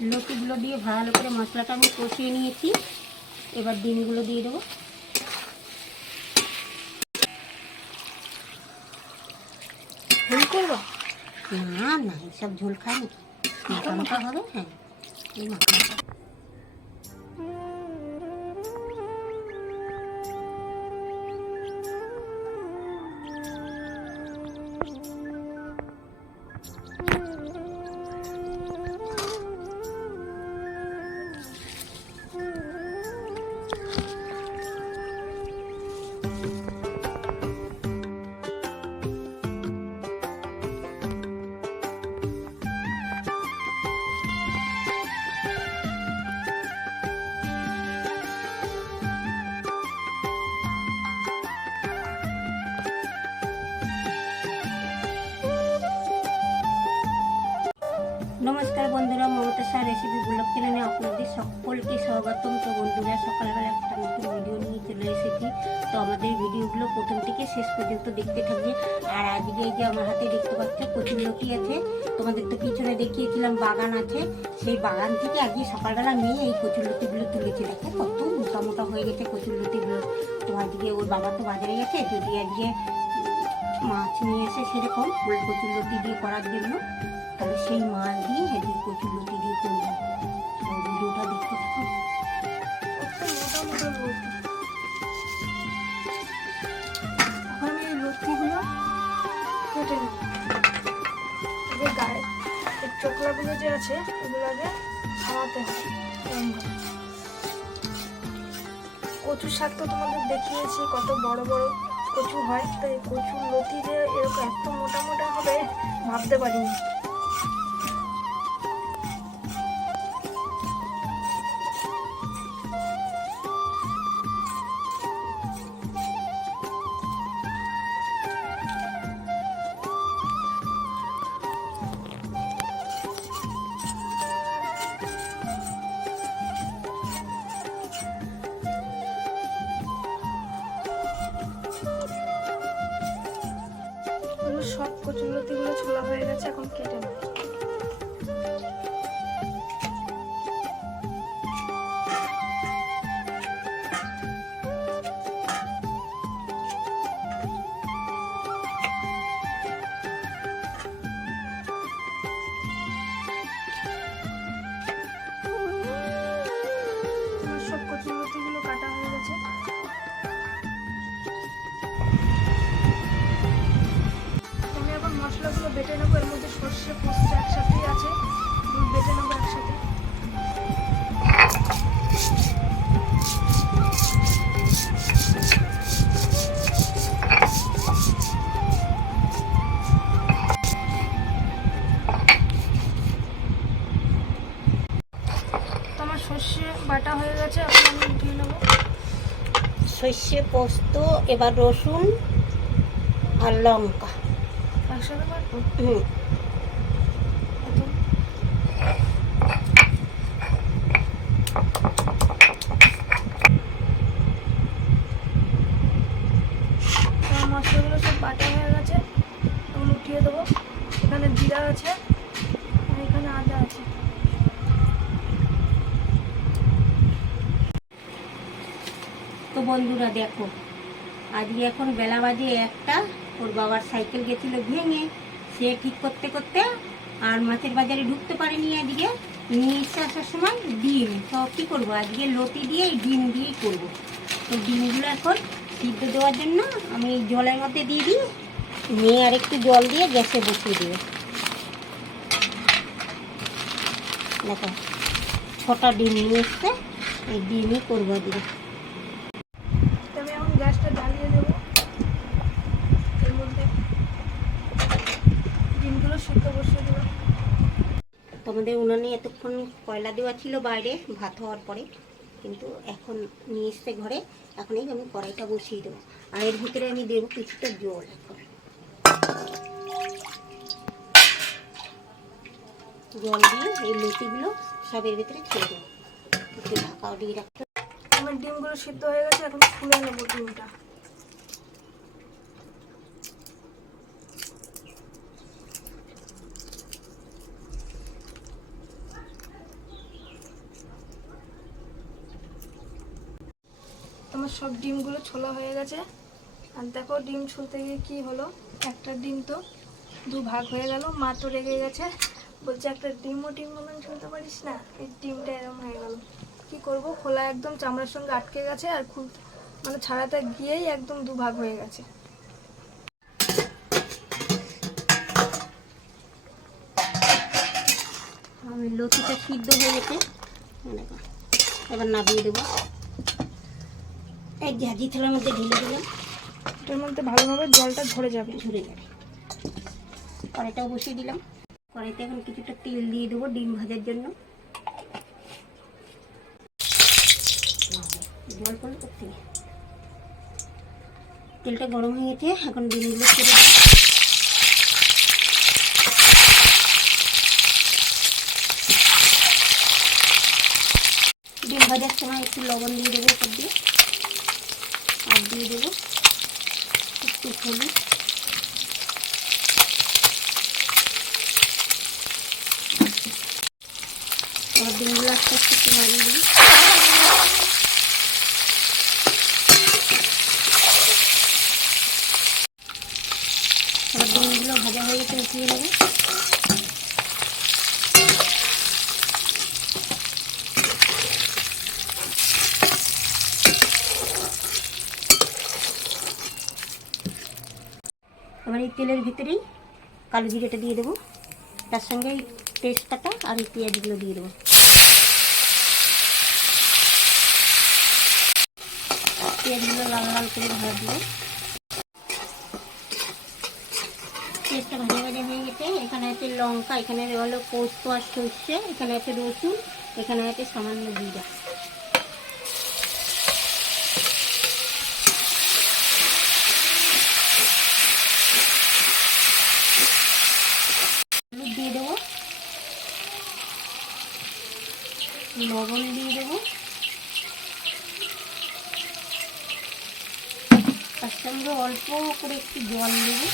লতিগুলো দিয়ে ভালো করে মশলাটা আমি কষিয়ে নিয়েছি। এবার ডিমগুলো দিয়ে দেবো। ঝোল করব? না না এসব ঝোল খায় নাকি মাখা মাখা হবে হ্যাঁ। এই মাখা নমস্কার বন্ধুরা মমতা শাহ রেসিপি ব্লগ চ্যানেলে আপনাদের সকলকে স্বাগতম। তো বন্ধুরা, সকালবেলা একটা নতুন ভিডিও নিয়ে চলে এসেছি। তো আমাদের ভিডিওগুলো প্রথম থেকে শেষ পর্যন্ত দেখতে থাকবে। আর আজকে এই যে আমার হাতে দেখতে পাচ্ছ কচুর লতি আছে। তোমাদের তো পিছনে দেখিয়েছিলাম, বাগান আছে। সেই বাগান থেকে আজকে সকালবেলা নিয়ে এই কচুর লতিগুলো তুলেছি। দেখে কত মোটা মোটা হয়ে গেছে কচুর লতিগুলো তো আজকে ওর বাবা তো বাজারে গেছে, যদি আজকে মাছ নিয়ে এসে সেরকম ফুল কচুর লতি দিয়ে করার জন্য তাহলে সেই মাছ দিয়ে হেঁটে কচুর লতি দিয়ে করব ভিডিওটা দেখতে কেটে যে আছে কচুর শাক তো তোমাদের দেখিয়েছি, কত বড় বড় কচু হয়। তাই কচুর লতি যে এরকম এত মোটা মোটা হবে, ভাবতে পারিনি। সব কচুর লতিগুলো ছোলা হয়ে গেছে এখন কেটে নেব। একসাথেই আছে। বেটে নেব একসাথে। সর্ষে বাটা হয়ে গেছে এখন আমি উঠিয়ে নেব। সর্ষে পোস্ত এবার রসুন আর লঙ্কা। একসাথে বাটবো? হুম। বন্ধুরা দেখো। আজকে এখন বেলা বাজে একটা, ওর বাবার সাইকেল গেছিল ভেঙে, সে ঠিক করতে করতে আর মাছের বাজারে ঢুকতে পারেনি আজকে। নিয়ে এসে আসার সময় ডিম। তো কী করব, আজকে লতি দিয়ে ডিম দিয়েই করব। তো ডিমগুলো এখন সিদ্ধ দেওয়ার জন্য আমি জলের মধ্যে দিয়ে দিই। নিয়ে আর একটু জল দিয়ে গ্যাসে বসিয়ে দেবো। দেখো, ছটা ডিম নিয়ে এসছে, এই ডিমই করব দিয়ে তো আমি এখন গ্যাসটা জ্বালিয়ে দেবো এর মধ্যে ডিমগুলো তোমাদের উনানে এতক্ষণ কয়লা দেওয়া ছিল বাইরে, ভাত হওয়ার পরে। কিন্তু এখন নিয়ে এসছে ঘরে, এখন এই আমি কড়াইটা বসিয়ে দেবো। আর এর ভিতরে আমি দেবো কিছুটা জল। এখন জল দিয়ে এই লতিগুলো সব এর ভিতরে ছেড়ে দেবো। ঢাকাও দিয়ে রাখতে আমার ডিমগুলো সিদ্ধ হয়ে গেছে, এখন খুলে নেব ডিমটা। আমার সব ডিমগুলো ছোলা হয়ে গেছে। আর দেখো ডিম ছুলতে গিয়ে কী হলো? একটা ডিম তো দু ভাগ হয়ে গেল, মা তো রেগে গেছে। বলছে, একটা ডিমও ডিম মতন ছুলতে পারিস না? এই ডিমটা এরকম হয়ে গেল। কি করব? খোলা একদম চামড়ার সঙ্গে আটকে গেছে আর খুলতে মানে ছাড়াতে গিয়েই একদম দু ভাগ হয়ে গেছে। আমি লতিটা সিদ্ধ হয়ে গেছে। এবার নামিয়ে দেবো। এই জাজি থালার মধ্যে ঢেলে দিলাম। এটার মধ্যে ভালোভাবে জলটা ঝরে যাবে। ঝরে যাবে। কড়াইটাও বসিয়ে দিলাম। কড়াইতে এখন কিছুটা তেল দিয়ে দেবো ডিম ভাজার জন্য। জল পড়ল করতে তেলটা গরম হয়ে গেছে এখন ডিমগুলো ছেড়ে ডিম ভাজার সময় একটু লবণ দিয়ে দেবো উপর দিয়ে। আর দিয়ে দেবো। একটু হলুদ। ডিমগুলো আস্তে আস্তে ভাজা হয়ে গেছে উঠিয়ে নেব। এবার এই তেলের ভিতরেই কালো জিরেটা দিয়ে দেবো। তার সঙ্গে এই তেজপাতা আর এই পেঁয়াজগুলো দিয়ে দেবো। পেঁয়াজগুলো লাল লাল করে ভাজবো পেঁয়াজটা ভাজা ভাজা হয়ে গেছে। এখানে আছে লঙ্কা, এখানে হলো পোস্ত আর সর্ষে, এখানে আছে রসুন, এখানে আছে সামান্য জিরা হলুদ দিয়ে দেবো লবণ দিয়ে দেবো। তার সঙ্গে অল্প করে একটু জল দেবো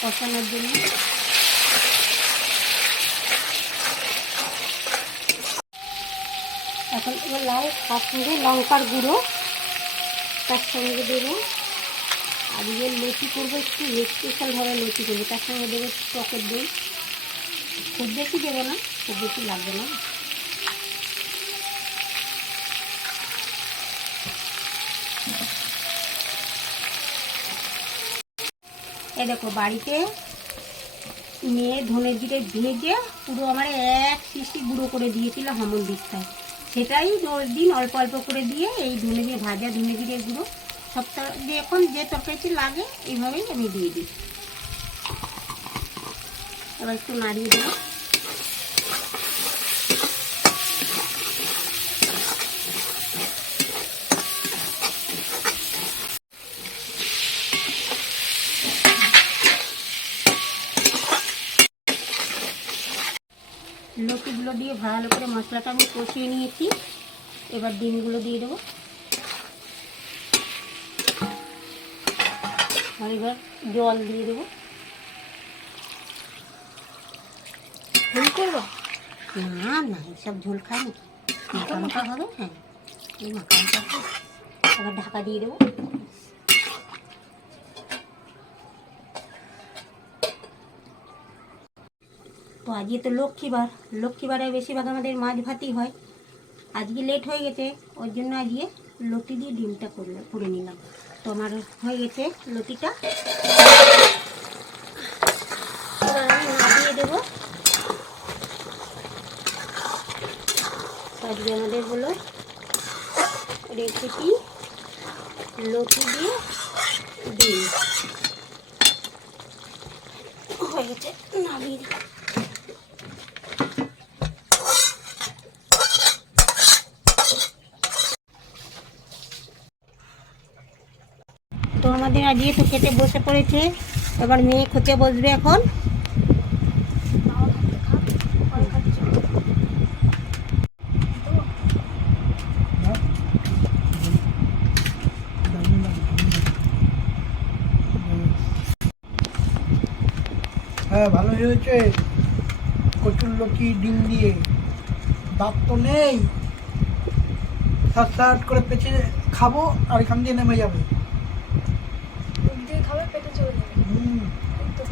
কষানোর জন্য। এখন এবার তার সঙ্গে লঙ্কার গুঁড়ো তার সঙ্গে দেবো। আর ইয়ে লতি করব একটু স্পেশালভাবে লতি করব তার সঙ্গে দেবো টকের দই। খুব বেশি দেবো না, খুব বেশি লাগবে না। এই দেখো, বাড়িতে নিয়ে ধনে জিরে ভেজে পুরো আমার এক শিশি গুঁড়ো করে দিয়েছিল হামন দিস্তায় সেটাই দিন অল্প অল্প করে দিয়ে এই ধনে জিরে ভাজা, ধনে জিরে গুঁড়ো সপ্তাহ এখন যে তরকারিটি লাগে, এইভাবেই আমি দিয়ে দিই। এবার একটু নাড়িয়ে দেবো লতিগুলো দিয়ে ভালো করে মশলাটা আমি কষিয়ে নিয়েছি। এবার ডিমগুলো দিয়ে দেবো। আর এবার জল দিয়ে দেবো। ভুল করব? না না, এসব ঝোল খায় নাকি মাখা মাখা হবে? হ্যাঁ। এই মাখা মাখা। এবার ঢাকা দিয়ে দেবো। তো আজকে তো লক্ষ্মীবার। লক্ষ্মীবারে বেশিরভাগ আমাদের মাছ ভাতই হয়। আজকে লেট হয়ে গেছে, ওর জন্য আজকে লতি দিয়ে ডিমটা করলাম করে নিলাম। তো আমার হয়ে গেছে লতিটা। নামিয়ে দেবো। আজকে আমাদের হলো রেসিপি লতি দিয়ে ডিম। হয়ে গেছে নামিয়ে দিই। আজকে তো খেতে বসে পড়েছে। এবার মেয়ে খেতে বসবে এখন। হ্যাঁ ভালোই হয়েছে। কচুর লতি ডিম দিয়ে। দাঁত তো নেই। সাত সাত করে পেঁচে খাব আর এখান দিয়ে নেমে যাবে। দিয়ে খাবে পেটে চলে যাবে হুম এই তো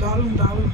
দারুণ দারুণ